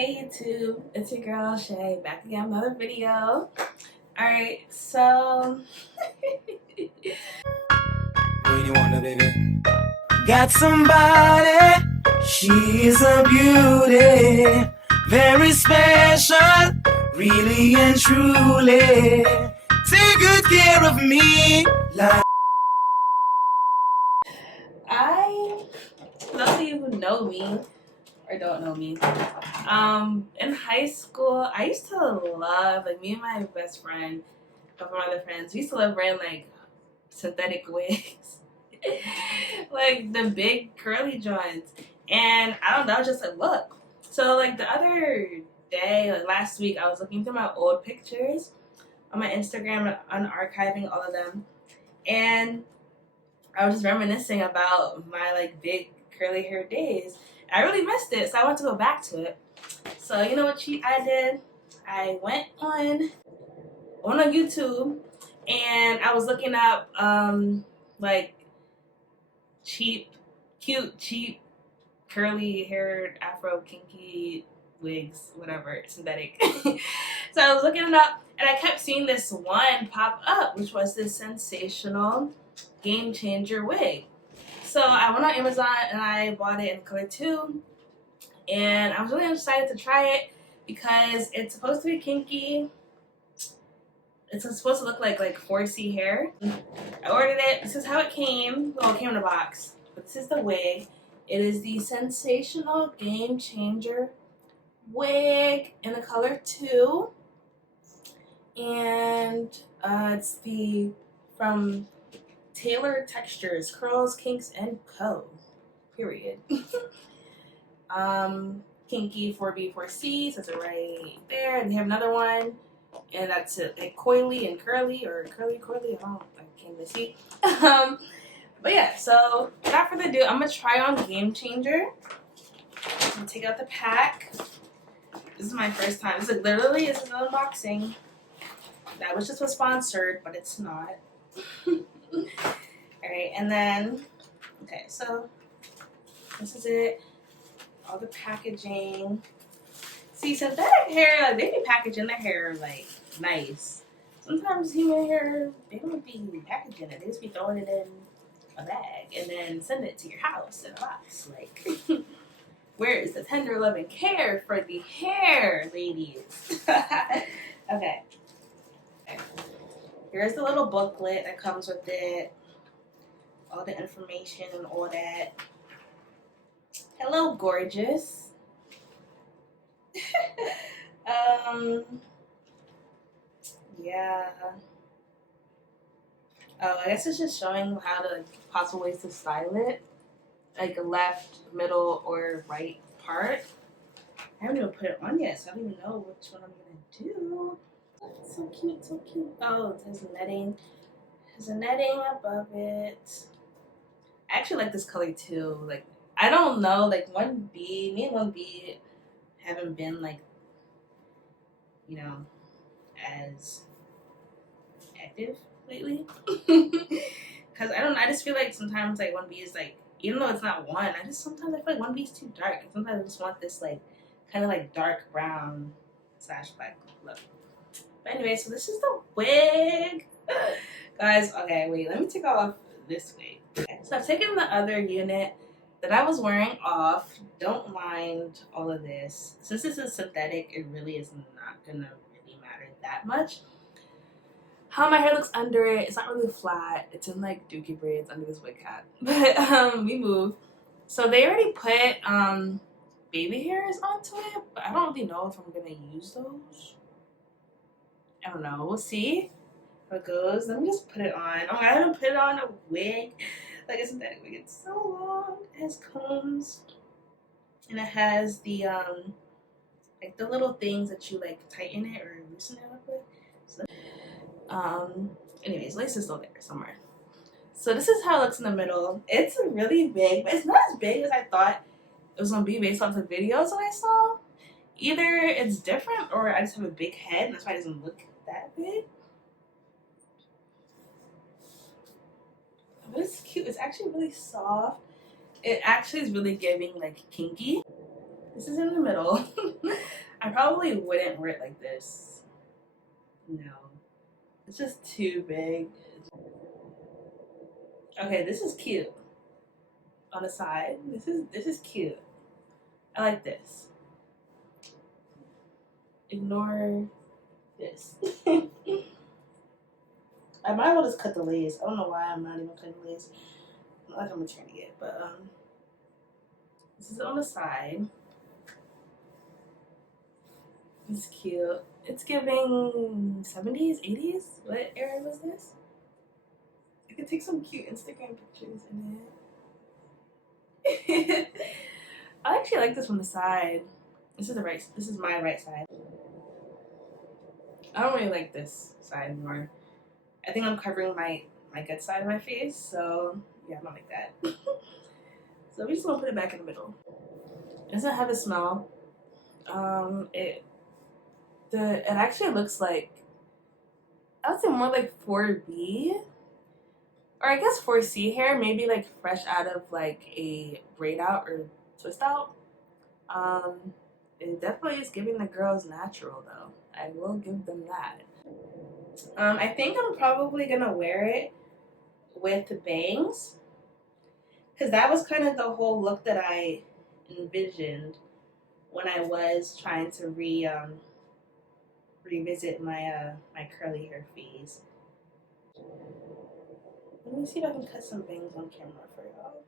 Hey YouTube, it's your girl Shay back again with another video. Alright, so Where you wanna, baby? Got somebody, she's a beauty, very special, really and truly. Take good care of me, like. those of you who know me or don't know me, in high school I used to love, like, me and my best friend, a couple of my other friends, we used to love wearing like synthetic wigs. Like the big curly joints. And I don't know, just like look. So like the other day, like last week, I was looking through my old pictures on my Instagram and unarchiving all of them. And I was just reminiscing about my like big curly hair days. I really missed it, so I want to go back to it. So you know what I did? I went on YouTube and I was looking up like cheap curly haired afro kinky wigs, whatever, synthetic. So I was looking it up and I kept seeing this one pop up, which was this Sensational Game Changer wig. So I went on Amazon and I bought it in color 2, and I was really excited to try it because it's supposed to be kinky. It's supposed to look like 4C hair. I ordered it. This is how it came. Well, it came in a box. But this is the wig. It is the Sensational Game Changer wig in the color 2. And it's from Taylor Textures, Curls, Kinks, and Co. Period. Kinky 4B, 4C, says it right there. And they have another one. And that's it, like coily and curly, or curly coily. I can't even see. But yeah, so without further ado, I'm gonna try on Game Changer. I'm gonna take out the pack. This is my first time. This is literally an unboxing. I wish this was sponsored, but it's not. Alright, and then okay, so this is it. All the packaging. See, synthetic hair, like, they be packaging their hair like nice. Sometimes human hair, they don't be packaging it. They just be throwing it in a bag and then send it to your house in a box. Like, where is the tender loving care for the hair, ladies? Okay. Here's the little booklet that comes with it. All the information and all that. Hello, gorgeous. Yeah. Oh, I guess it's just showing how to possible ways to style it, like a left, middle, or right part. I haven't even put it on yet, so I don't even know which one I'm gonna do. It's so cute, so cute. Oh, there's netting. There's a netting above it. I actually like this color too. Like, I don't know, like 1B, me and 1B haven't been like, you know, as active lately. Because I don't know, I just feel like sometimes like 1B is like, even though it's not one, sometimes I feel like 1B is too dark. And sometimes I just want this like kind of like dark brown / black look. But anyway, so this is the wig. Guys, okay, wait, let me take off this wig. Okay, so I've taken the other unit that I was wearing off. Don't mind all of this. Since this is synthetic, it really is not gonna really matter that much. How my hair looks under it, it's not really flat. It's in like dookie braids under this wig cap. But we move. So they already put baby hairs onto it, but I don't really know if I'm gonna use those. I don't know. We'll see how it goes. Let me just put it on. Oh, I haven't put it on a wig. Like a synthetic wig. It's so long. It has combs. And it has the like the little things that you like tighten it or loosen it up with. So anyways, lace is still there somewhere. So this is how it looks in the middle. It's really big, but it's not as big as I thought it was gonna be based off the videos that I saw. Either it's different or I just have a big head and that's why it doesn't look that big. But it's cute. It's actually really soft. It actually is really giving like kinky. This is in the middle. I probably wouldn't wear it like this. No. It's just too big. Okay, this is cute. On the side. This is cute. I like this. Ignore this. I might as well just cut the lace. I don't know why I'm not even cutting the lace. Not like I'm returning it, but this is on the side. It's cute. It's giving 70s, 80s. What era was this? I could take some cute Instagram pictures in it. I actually like this from the side. This is my right side. I don't really like this side more. I think I'm covering my good side of my face, so yeah, I don't like that. So we just gonna put it back in the middle. It doesn't have a smell. It actually looks like, I would say more like 4B, or I guess 4C hair, maybe like fresh out of like a braid out or twist out. It definitely is giving the girls natural though. I will give them that. I think I'm probably gonna wear it with bangs, because that was kind of the whole look that I envisioned when I was trying to revisit my my curly hair phase. Let me see if I can cut some bangs on camera for y'all.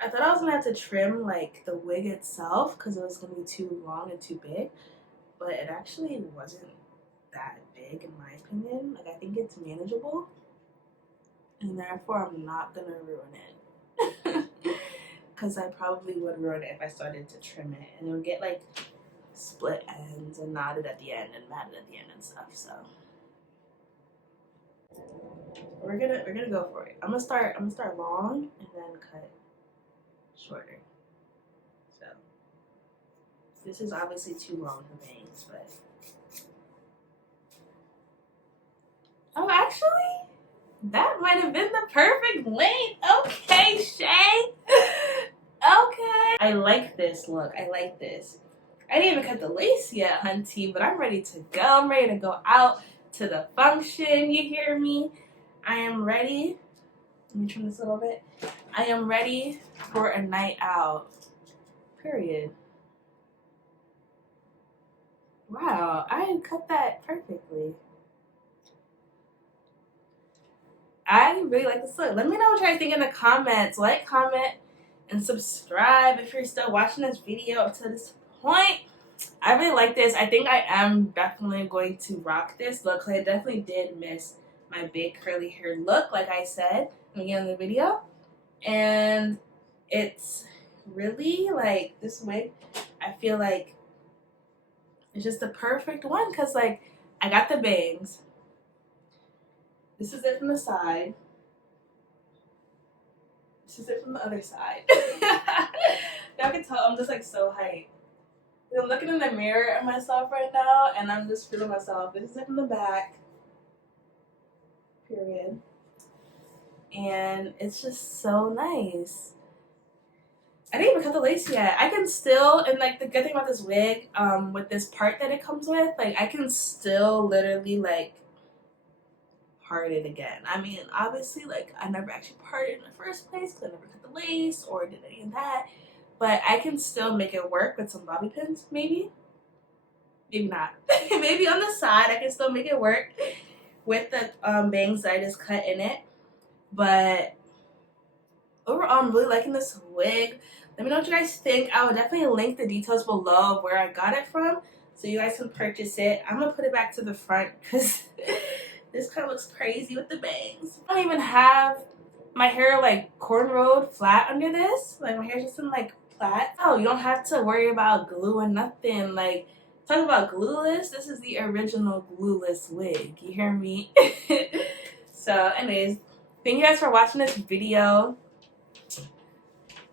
I thought I was gonna have to trim like the wig itself because it was gonna be too long and too big, but it actually wasn't that big in my opinion. Like, I think it's manageable, and therefore I'm not gonna ruin it. Because I probably would ruin it if I started to trim it, and it would get like split ends and knotted at the end and matted at the end and stuff. So we're gonna go for it. I'm gonna start long and then cut shorter. So this is obviously too long for bangs, but oh, actually, that might have been the perfect length. Okay, Shay. Okay. I like this look. I like this. I didn't even cut the lace yet, hunty, but I'm ready to go. I'm ready to go out to the function. You hear me? I am ready. Let me trim this a little bit. I am ready for a night out. Period. Wow, I cut that perfectly. I really like this look. Let me know what you guys think in the comments. Like, comment, and subscribe if you're still watching this video up to this point. I really like this. I think I am definitely going to rock this look, because I definitely did miss my big curly hair look, like I said in the beginning of the video. And it's really like, this wig, I feel like it's just the perfect one, because like I got the bangs. This is it from the side. This is it from the other side. Y'all can tell I'm just like so hyped. I'm looking in the mirror at myself right now, and I'm just feeling myself. This is it from the back. Period. And it's just so nice. I didn't even cut the lace yet. I can still, and like the good thing about this wig, with this part that it comes with, like I can still literally like part it again. I mean, obviously, like I never actually parted in the first place because I never cut the lace or did any of that. But I can still make it work with some bobby pins, maybe. Maybe not. Maybe on the side I can still make it work with the bangs that I just cut in it. But overall, I'm really liking this wig. Let me know what you guys think. I will definitely link the details below of where I got it from, so you guys can purchase it. I'm going to put it back to the front because this kind of looks crazy with the bangs. I don't even have my hair like cornrowed flat under this. Like my hair's just in like plait. Oh, you don't have to worry about glue and nothing. Like, talk about glueless. This is the original glueless wig. You hear me? So anyways, thank you guys for watching this video.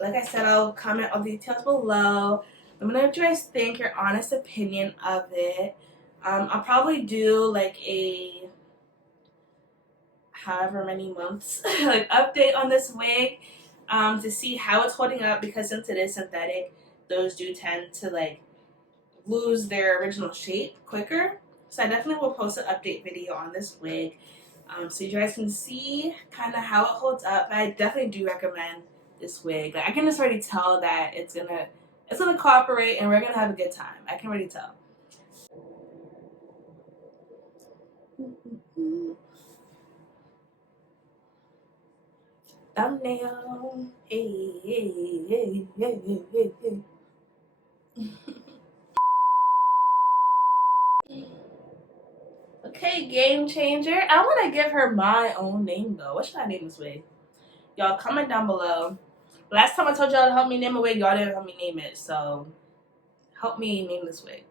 Like I said, I'll comment all the details below. Let me know what you guys think, your honest opinion of it. I'll probably do like a however many months like update on this wig to see how it's holding up, because since it is synthetic, those do tend to like lose their original shape quicker. So I definitely will post an update video on this wig, so you guys can see kind of how it holds up. I definitely do recommend this wig. Like, I can just already tell that it's gonna cooperate and we're gonna have a good time. I can already tell. Thumbnail. Hey, hey, hey, hey, hey, hey, hey. Okay, game changer. I want to give her my own name though. What should I name this wig? Y'all comment down below. Last time I told y'all to help me name a wig, y'all didn't help me name it. So help me name this wig.